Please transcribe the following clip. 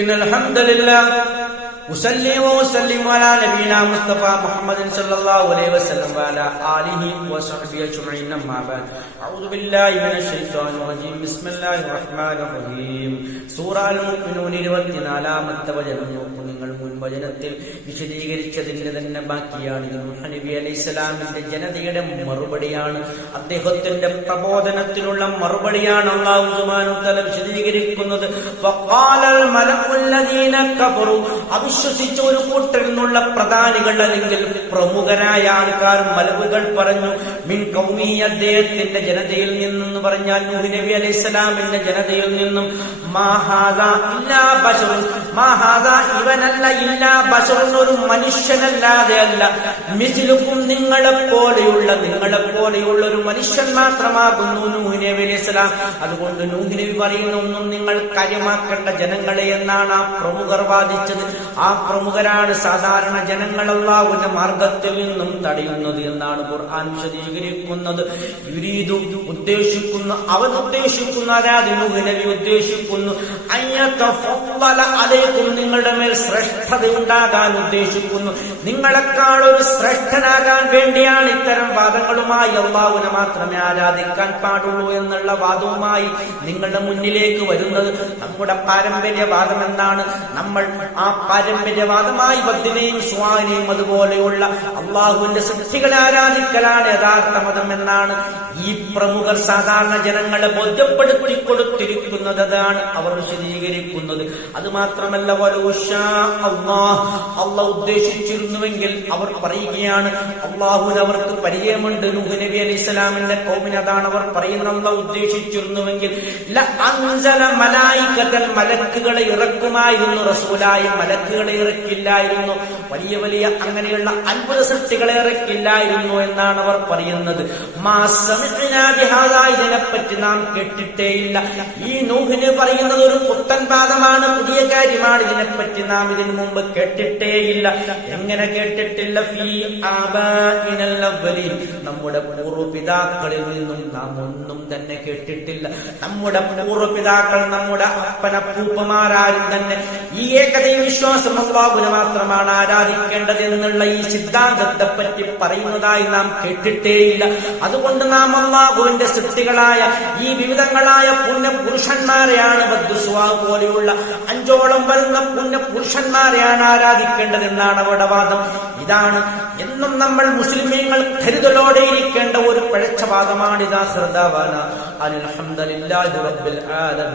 إن الحمد لله أصلي وأسلم على نبينا مصطفى محمد صلى الله عليه وسلم وعلى آله وصحبه أجمعين أما بعد أعوذ بالله من الشيطان الرجيم بسم الله الرحمن الرحيم സൂറ അൽ-മുഅ്മിനൂൻ 24-ാമത്തെ വചനം നോക്കൂ. നിങ്ങൾ മുൻവചനത്തിൽ വിശദീകരിച്ചതിന്റെ തന്നെ ബാക്കിയാണ്. ഇത് നൂഹ് നബി അലൈഹിസ്സലാമിന്റെ ജനതയുടെ മറുപടിയാണ്, അദ്ദേഹത്തിന്റെ പ്രബോധനത്തിനുള്ള മറുപടിയാണ്. അല്ലാഹു സുബ്ഹാനഹു വ തആല വിശദീകരിക്കുന്നത് ഫഖാലൽ മലഉല്ലദീന കഫറു, അവിശ്വസിച്ച ഒരു കൂട്ടരിൽ നിന്നുള്ള പ്രധാനികൾ അല്ലെങ്കിൽ പ്രമുഖരായ ആൾക്കാർ മലവുകൾ പറഞ്ഞു, മിൻ ഖൗമി, അദ്ദേഹത്തിന്റെ ജനതയിൽ നിന്നെന്ന് പറഞ്ഞാൽ നൂഹ് നബി അലൈഹിസ്സലാമിന്റെ ജനതയിൽ നിന്നും, മാ ഹാദാ ഇല്ലാ ബശറുൻ, മാ ഹാദാ ഇവനല്ല, ഇല്ലാ ബശറുൻ ഒരു മനുഷ്യനല്ലാതെ അല്ല, മിസ്ലുക്കും നിങ്ങളെപ്പോലെയുള്ള ഒരു മനുഷ്യൻ മാത്രമാകുന്നു നൂഹ് നബി അലൈഹിസ്സലാം. അതുകൊണ്ട് നൂഹ് നബി പറയുന്ന ഒന്നും നിങ്ങൾ കാര്യമാക്കേണ്ട ജനങ്ങളെ എന്നാണ് ആ പ്രമുഖർ വാദിച്ചത്. ആ പ്രമുഖരാണ് സാധാരണ ജനങ്ങൾ അല്ലാഹുവിന്റെ മാർഗത്തിൽ നിന്നും തടയുന്നത് എന്നാണ് ഖുർആൻ വിശദീകരിക്കുന്നത്. യുരീദു ഉദ്ദേശിക്കുന്നു, അവൻ ഉദ്ദേശിക്കുന്നു, അതായത് നൂഹ് നബി ഉദ്ദേശിക്കുന്നു, അയ്യതഫദ്ദല അലൈക്കും, നിങ്ങളുടെ മേൽ ശ്രേഷ്ഠത ഉണ്ടാകാൻ ഉദ്ദേശിക്കുന്നു, നിങ്ങളെക്കാൾ ഒരു ശ്രേഷ്ഠനാകാൻ വേണ്ടിയാണ് ഇത്തരം വാദങ്ങളുമായി അല്ലാഹുവിനെ മാത്രമേ ആരാധിക്കാൻ പാടുള്ളൂ എന്നുള്ള വാദവുമായി നിങ്ങളുടെ മുന്നിലേക്ക് വരുന്നത്. നമ്മുടെ പാരമ്പര്യവാദം എന്താണ്? നമ്മൾ ആ പാരമ്പര്യവാദമായി ബദ്ദിനെയും സ്വാനെയും അതുപോലെയുള്ള അള്ളാഹുവിന്റെ സൃഷ്ടികളെ ആരാധിക്കലാണ് യഥാർത്ഥ മതം എന്നാണ് ഈ പ്രമുഖർ സാധാരണ ജനങ്ങളെ ബോധ്യപ്പെടുത്തി കൊടുത്തിരിക്കുന്നത്. അതാണ് അവർ വിശദീകരിക്കുന്നത്. അത് മാത്രമല്ല, അള്ളാഹ് ഉദ്ദേശിച്ചിരുന്നുവെങ്കിൽ അവർ പറയുകയാണ്, അള്ളാഹുവിന് അവർക്ക് പരിചയമുണ്ട്. നൂഹ് നബി അലൈഹിസ്സലാമിന്റെ ഖൗമിന് അതാണ് അവർ പറയുന്നത്. അള്ളാഹ് ഉദ്ദേശിച്ചിരുന്നുവെങ്കിൽ മലക്കുകളെ ഇറക്കുമായിരുന്നു, റസൂലായി മലക്കുകളെ ഇറക്കില്ലായിരുന്നു, വലിയ വലിയ അങ്ങനെയുള്ള അത്ഭുത സൃഷ്ടികളെ ഇറക്കില്ലായിരുന്നു എന്നാണ് അവർ പറയുന്നത്. ഇതിനെപ്പറ്റി നാം കേട്ടിട്ടേയില്ല. ഈ നൂഹിന് പറയുന്നത് ഒരു പുത്തൻ വാദമാണ്, പുതിയ കാര്യമാണ്. ഇതിനെപ്പറ്റി നാം ഇതിനു മുമ്പ് കേട്ടിട്ടേയില്ല. എങ്ങനെ കേട്ടിട്ടില്ല? ഫീ ആബാഇനൽ അവ്വലീൻ, നമ്മുടെ പൂർവ്വപിതാക്കളിൽ നിന്നും നാം ഒന്നും തന്നെ കേട്ടിട്ടില്ല. നമ്മുടെ പൂർവ്വപിതാക്കൾ, നമ്മുടെ അപ്പനപ്പൂപ്പമാരാരും തന്നെ ഈ ഏകദൈവ വിശ്വാസം അല്ലാഹുവിനെ മാത്രമാണ് ആരാധിക്കേണ്ടത് എന്നുള്ള ഈ സിദ്ധാന്തത്തെ പറ്റി പറയുന്നതായി നാം കേട്ടിട്ടേയില്ല. അതുകൊണ്ട് നാം അല്ലാഹുവിന്റെ സൃഷ്ടികളായ ഈ വിവിധങ്ങളായ പുണ്യപുരുഷന്മാരെയാണ്, ബദ്ദുസ്വാഹ് പോലെയുള്ള 5ഓളം വരുന്ന പുണ്യപുരുഷന്മാരെയാണ് ആരാധിക്കേണ്ടതെന്നാണ് അവരുടെ വാദം. ഇതാണ് എന്നും നമ്മൾ മുസ്ലിമീങ്ങൾ കരുതലോടെ ഇരിക്കേണ്ട ഒരു പിഴച്ച വാദമാണ്. ഇതാ അൽഹംദുലില്ലാഹി റബ്ബിൽ ആലമീൻ.